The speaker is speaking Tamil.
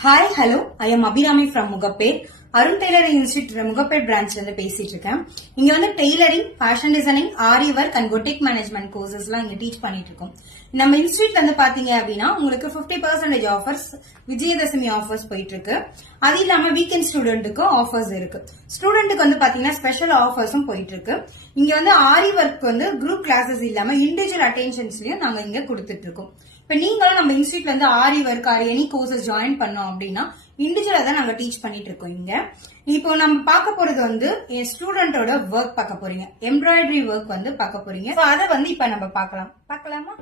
Hi, hello. I am Abhinami from Mugapet. Arun tailoring institute Mugappair பிரான்ச்ல இருந்து பேசிட்டு இருக்கேன். இங்க வந்து tailoring, fashion designing, aari work and boutique management courses எல்லாம் இங்க டீச் பண்ணிட்டு இருக்கோம். நம்ம இன்ஸ்டிடியூட்ல வந்து பாத்தீங்க அப்படின்னா உங்களுக்கு 50% ஆஃபர்ஸ், விஜயதசமி ஆஃபர்ஸ் போயிட்டு இருக்கு. அது இல்லாம வீக்கெண்ட் ஸ்டூடெண்ட்டுக்கு ஆஃபர்ஸ் இருக்கு. ஸ்டூடெண்ட்டுக்கு வந்து பாத்தீங்கன்னா ஸ்பெஷல் ஆஃபர்ஸும் போயிட்டு இருக்கு. இங்க வந்து ஆரி ஒர்க் வந்து குரூப் கிளாஸஸ் இல்லாம இண்டிவிஜுவல் அட்டென்ஷன்ஸ்லயும் நாங்க இங்க கொடுத்துட்டு இருக்கோம். இப்ப நீங்களும் நம்ம இன்ஸ்டிடியூட்ல வந்து aari work or any courses join பண்ணோம் அப்படின்னா இண்டிவிஜுவலா தான் நாங்க டீச் பண்ணிட்டு இருக்கோம். இங்க இப்போ நம்ம பார்க்க போறது வந்து என் ஸ்டூடெண்டோட ஒர்க் பார்க்க போறீங்க, எம்ப்ராய்டரி ஒர்க் வந்து பார்க்க போறீங்க. அதை வந்து இப்ப நம்ம பார்க்கலாமா?